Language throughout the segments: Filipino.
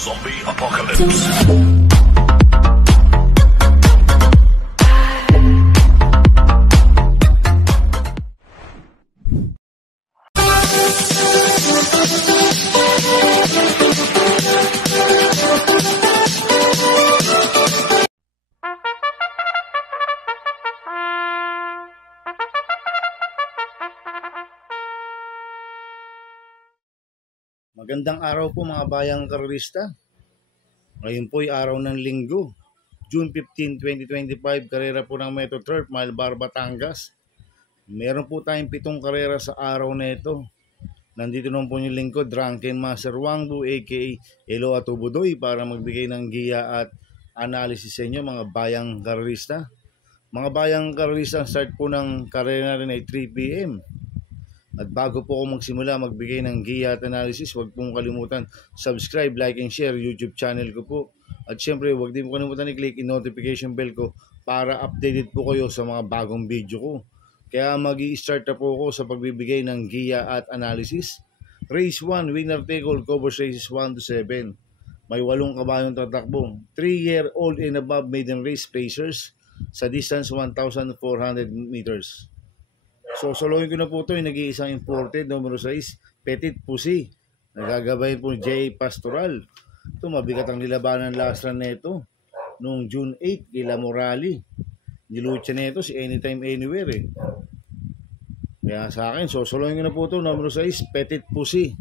Zombie Apocalypse. Magandang araw po mga bayang karerista. Ngayon po ay araw ng Linggo, June 15, 2025, karera po ng Metro Turf, Malbar, Batangas. Meron po tayong 7 karera sa araw na ito. Nandito naman po yung lingkod, Drunken Master Wangbu aka Elo Atubudoy para magbigay ng giya at analysis sa inyo mga bayang karerista. Mga bayang karerista, start po ng karera na rin ay 3 PM. At bago po ako magsimula magbigay ng giya at analysis, huwag pong kalimutan subscribe, like, and share YouTube channel ko po. At syempre, huwag din po kalimutan i-click yung notification bell ko para updated po kayo sa mga bagong video ko. Kaya mag-i-start na po ako sa pagbibigay ng giya at analysis. Race 1, winner take all, covers races 1 to 7. May 8 kabayong tatakbo. 3-year-old and above maiden race pacers sa distance 1,400 meters. So, solohin ko na po ito, yung nag-iisang imported, numero 6, Petit Pussy. Nagagabayin po J. Pastoral. Ito, mabigat ang nilabanan last run na ito. Noong June 8, kila Morali. Nilucha na ito si Anytime Anywhere eh. Kaya sa akin, so solohin ko na po ito, numero 6, Petit Pussy.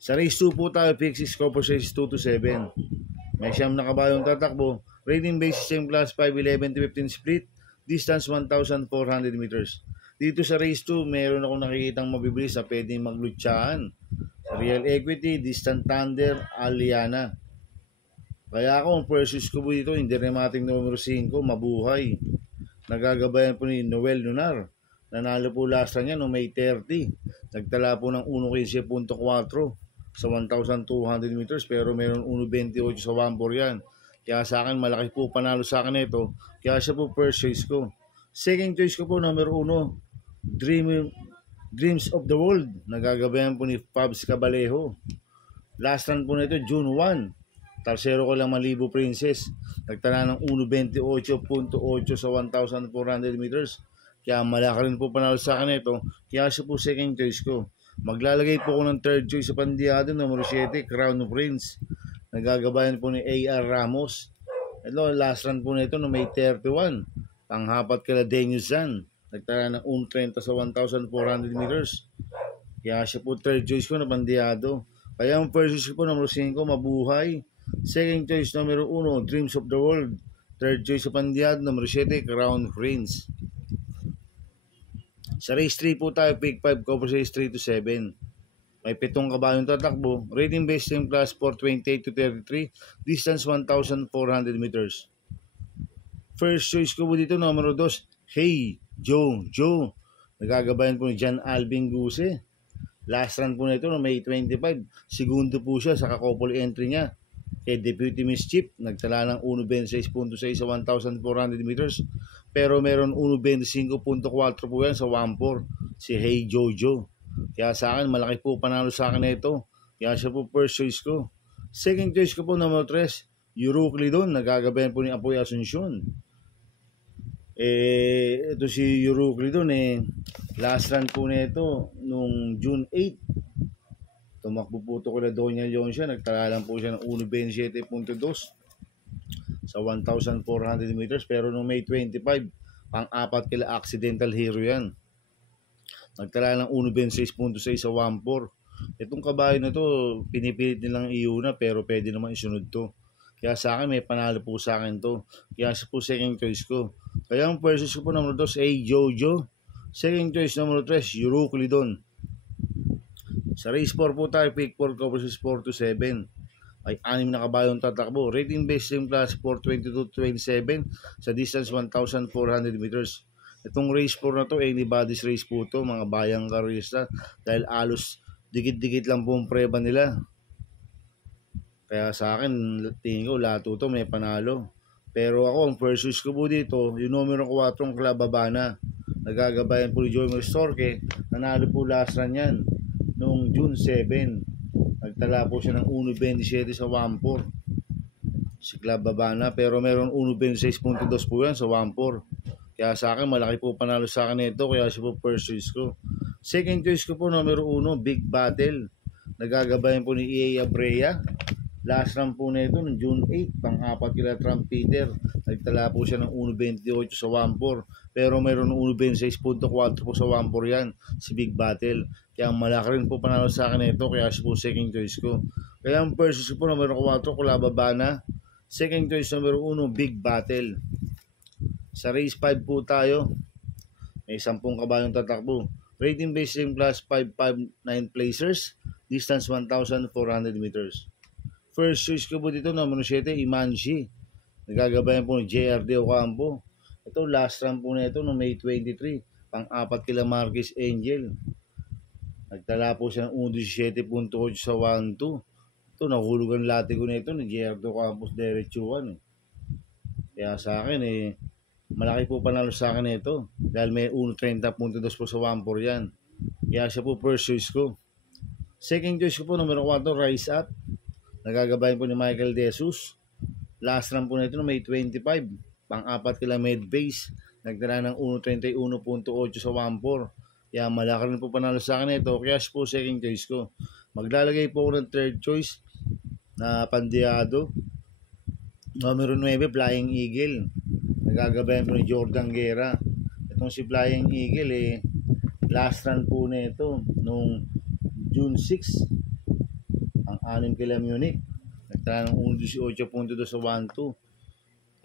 Sa race 2 po tayo, Pixie Scoper race 2 to 7. May 9 na kabayong tatakbo. Rating basis same class 5, 11 to 15 split. Distance 1,400 meters. Dito sa race 2, meron akong nakikitang mabibilis na pwedeng maglutsaan. Sa Real Equity, Distant Thunder, Aliana. Kaya ako, ang pursuits ko po dito, hindi remating numero 5, Mabuhay. Nagagabayan po ni Noel Lunar. Nanalo po last niya no May 30. Nagtala po ng 1.15.4 sa 1,200 meters pero meron 1.28 sa 1.4 yan. Kaya sa akin, malaki po panalo sa akin ito. Kaya siya po first choice ko. Second choice ko po, number 1, Dreams of the World. Nagagabayan po ni Fabs Cabalejo. Last run po na ito, June 1. Tarsero ko lang Malibu Princess. Nagtala ng 1.28.8 sa 1,400 meters. Kaya malaki rin po panalo sa akin ito. Kaya siya po second choice ko. Maglalagay po ako ng third choice sa pandiyado, number 7, Crown Prince. Nagagabayan po ni A.R. Ramos. Ito, last run po na ito no May 31. Panghapat kala Denius Zan. Nagtala ng 1.30 sa 1,400 meters. Kaya siya po third choice ko na bandiyado. Kaya ang first choice ko po, number 5, Mabuhay. Second choice, number 1, Dreams of the World. Third choice sa bandiyado, number 7, Crown Prince. Sa race 3 po tayo, pick 5, cover race 3 to 7. May 7 kabayong tatakbo. Rating based same class 428 to 33. Distance 1,400 meters. First choice ko po dito, numero 2, Hey Joe. Nagagabayan po ni John Alvin Guse. Last run po na ito no May 25. Segundo po siya sa couple entry niya kay Deputy Mischief. Nagtala ng 1.26.6 sa 1,400 meters. Pero meron 1.25.4 po yan sa 1.4. Si Hey Joe. Kaya sa akin, malaki po panalo sa akin na ito. Kaya siya po first choice ko. Second choice ko po, number 3, Euroclidon. Nagagabayan po ni Apoy Asuncion. Ito si Euroclidon last run po na ito nung June 8. Tumakbo po ito ko na Doña Leon siya. Nagtala lang po siya ng 1.27.2 sa 1,400 meters. Pero nung May 25, pang-apat kila Accidental Hero yan. Nagtala ng 1.6.6 sa 1.4. Itong kabayo na to, pinipilit nilang iuna pero pwede naman isunod to. Kaya sa akin, may panalo po sa akin to. Kaya sa po second choice ko. Kaya ang first choice ko po, number 2, A. Jojo. Second choice, number 3, Euroclidon. Sa race 4 po tayo, pick 4, cover 4 to 7. Ay 6 na kabayong tatakbo. Rating based same class 422-27 sa distance 1,400 meters. Itong race 4 na to, anybody's race po to, mga bayang karista, dahil alos dikit-dikit lang po ang preba nila. Kaya sa akin, tingin ko, lahat ito may panalo. Pero ako, ang first choice ko po dito, yung numero 4, Clababana. Nagagabayan po ni Joey Mastorque. Nanalo po last run yan noong June 7. Nagtala po siya ng 1.27 sa 1.4. Si Club Babana. Pero meron 1.26.2 po yan sa 1.4. Kaya sa akin, malaki po panalo sa akin ito. Kaya siya po first choice ko. Second choice ko po, numero 1, Big Battle. Nagagabayan po ni EA Abrea. Last run po na ito noong June 8, pang-apat kila Trump Peter. Nagtala po siya ng 1.28 sa 1.4. Pero mayroon 1.26.4 po sa 1.4 yan, si Big Battle. Kaya malaki rin po panalo sa akin ito, kaya siya po second choice ko. Kaya ang first choice po, numero 4, Club Babana. Second choice, numero 1, Big Battle. Sa race 5 po tayo. May 10 kabayong tatakbo. Rating based in class 559 placers. Distance 1,400 meters. First choice ko po dito, numero 7, Imanji. Nagagabayan po ni JRD Ocampo. Ito, last run po na ito no May 23. Pang-apat kila Marquez Angel. Nagtala po siya ng 1.17.8 sa 1.2. Ito, nahulugan latigo na ito ni JRD Ocampo diretsuhan. Kaya sa akin, malaki po panalo sa akin ito. Dahil may 1.30.2 po sa 1.4 yan. Kaya siya po first choice ko. Second choice ko po, numero 4, Rise Up. Nagagabayan po ni Michael De Jesus. Last run po na ito no May 25. Pang-apat kila Medbase. Nagtala ng 1.31.8 sa 1.4. Kaya malaki rin po panalo sa akin ito. Kaya siya po second choice ko. Maglalagay po ako ng third choice na Pandiado. Numero 9, Flying Eagle. Nagagabayan po ni Jordan Guerra. Itong si Flying Eagle last run po na ito nung June 6. Ang 6 kila Munich. Nagtala ng 1.18.2 sa 1.2.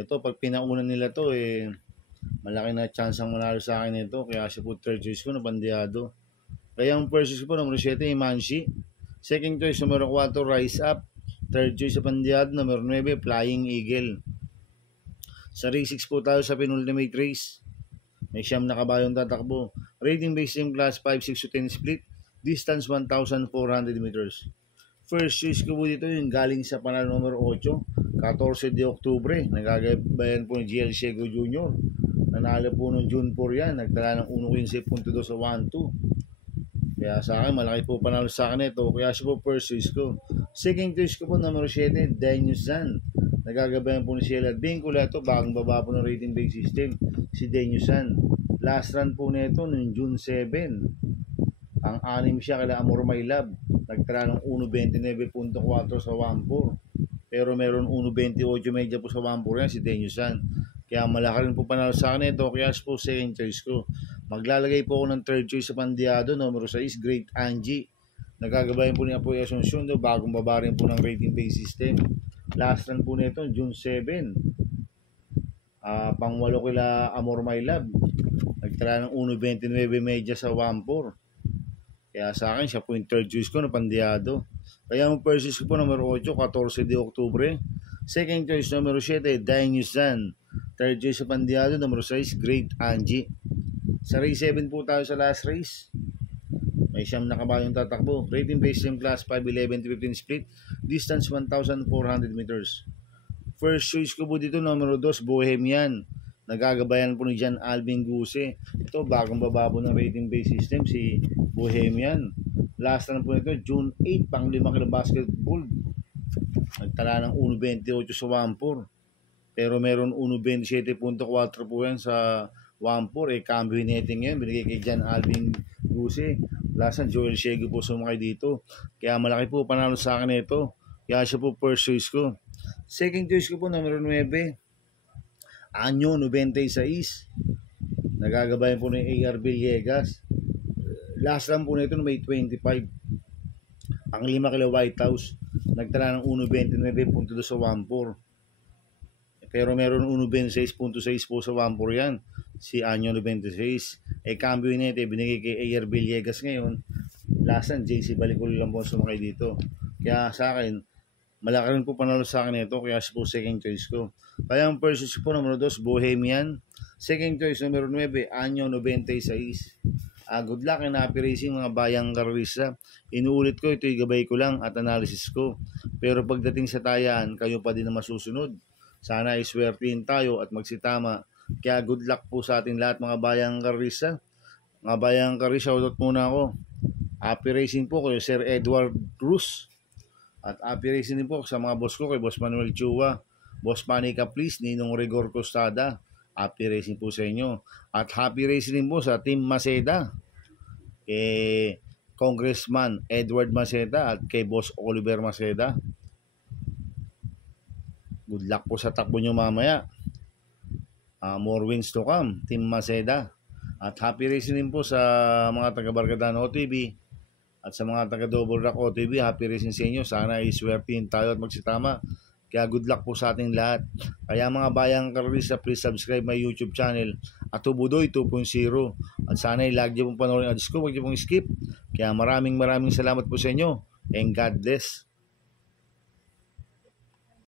Ito, pag pinaunan nila to, malaki na chance ang manalo sa akin ito. Kaya siya po third choice ko na Pandiado. Kaya ang first choice ko po, numero 7, Imanji. Second choice, numero 4, Rise Up. Third choice sa Pandiado, numero 9, Flying Eagle. Sa race 6 po tayo sa penultimate race. May 9 na kabayong tatakbo. Rating based in class 5, 6 to 10 split. Distance 1,400 meters. First choice ko po dito yung galing sa panalo numero 8, 14 de Oktubre. Nagagabayan po ni GL Ciego Jr. Nanalo po noong June 4 yan. Nagtala ng 1.15.2 sa 1.2. Kaya sa akin, malaki po panalo sa akin ito. Kaya siya po first choice ko. Second choice ko po, numero 7, Denyusan. Nagagabayan po ni Sheila Vincula ito. Bagong baba po ng rating base system. Si Denyusan. Last run po na ito noong June 7. Ang 6 siya kala Amor My Love. Nagtala ng 1.29.4 sa 1.4. Pero meron 1.28 medya po sa 1.4 yan, si Denyusan. Kaya malaki rin po panalo sa akin ito. Kaya po second choice ko. Maglalagay po ako ng third choice sa Pandiado, numero 6, Great Angie. Nagagabayan po ni Apoy Asuncion. Bagong baba rin po ng rating base system. Last run po nito, June 7. Pang-8 kila Amor My Love. Nagtala ng 1.29 medya sa 1.4. Kaya sa akin, siya po yung third choice ko na Pandiado. Kaya ang first choice ko po, numero 8, 14 de Oktubre. Second choice, numero 7, Denyusan. Third choice sa Pandiado, numero 6, Great Angie. Sa race 7 po tayo sa last race. May 9 na kabayong tatakbo. Rating based in class 5, 11 to 15 split. Distance 1,400 meters. First choice ko po dito, numero 2, Bohemian. Nagagabayan po ni John Alvin Guse. Ito, bagong baba po ng rating base system, si Bohemian. Last run po nito, June 8, pang 5 kilo basketball. Nagtala ng 1.28 sa 1.4. Pero meron 1.27.4 po yan sa 1.4. Cambio netting yan. Binigay kay John Alvin Guse. Last run, Joel Ciego po sumakay dito. Kaya malaki po panalo sa akin ito. Kaya siya po first choice ko. Second choice ko po, numero 9. Anyo 96. Nagagabayan po ni AR Villegas. Last run po na ito May 25. Ang 5 kilo White House. Nagtala ng 1.29.2 sa 1.4. Pero meron 1.26.6 po sa 1.4 yan. Si Anyo 96. Cambio nito, binigay kay AR Villegas ngayon. Last run, JC Balicol lang po sumakay dito. Kaya sa akin, malaki rin po panalo sa akin ito. Kaya siya po second choice ko. Kaya ang first choice po, numero 2, Bohemian. Second choice, numero 9, Anyo 96. Good luck and happy racing mga bayang karista. Inuulit ko, ito'y gabay ko lang at analysis ko. Pero pagdating sa tayaan, kayo pa din na masusunod. Sana ay swertihin tayo at magsitama. Kaya good luck po sa ating lahat mga bayang karista. Mga bayang karista, shoutout muna ako. Happy racing po kayo, Sir Edward Cruz. At happy racing din po sa mga boss ko, kay Boss Manuel Chua, Boss Manny Caprice, Ninong Rigor Costada. Happy racing po sa inyo. At happy racing din po sa Team Maceda, kay Congressman Edward Maceda at kay Boss Oliver Maceda. Good luck po sa takbo nyo mamaya. More wins to come, Team Maceda. At happy racing din po sa mga taga-Barkadahan OTV at sa mga taga-Double Rock OTV. Happy racing sa inyo. Sana iswertihin tayo at magsitama. Kaya good luck po sa ating lahat. Kaya mga bayang karalista, please subscribe my YouTube channel at Tubudoy 2.0. At sana lagi pong panoorin ang ads ko. Huwag niyo pong skip. Kaya maraming salamat po sa inyo. And God bless.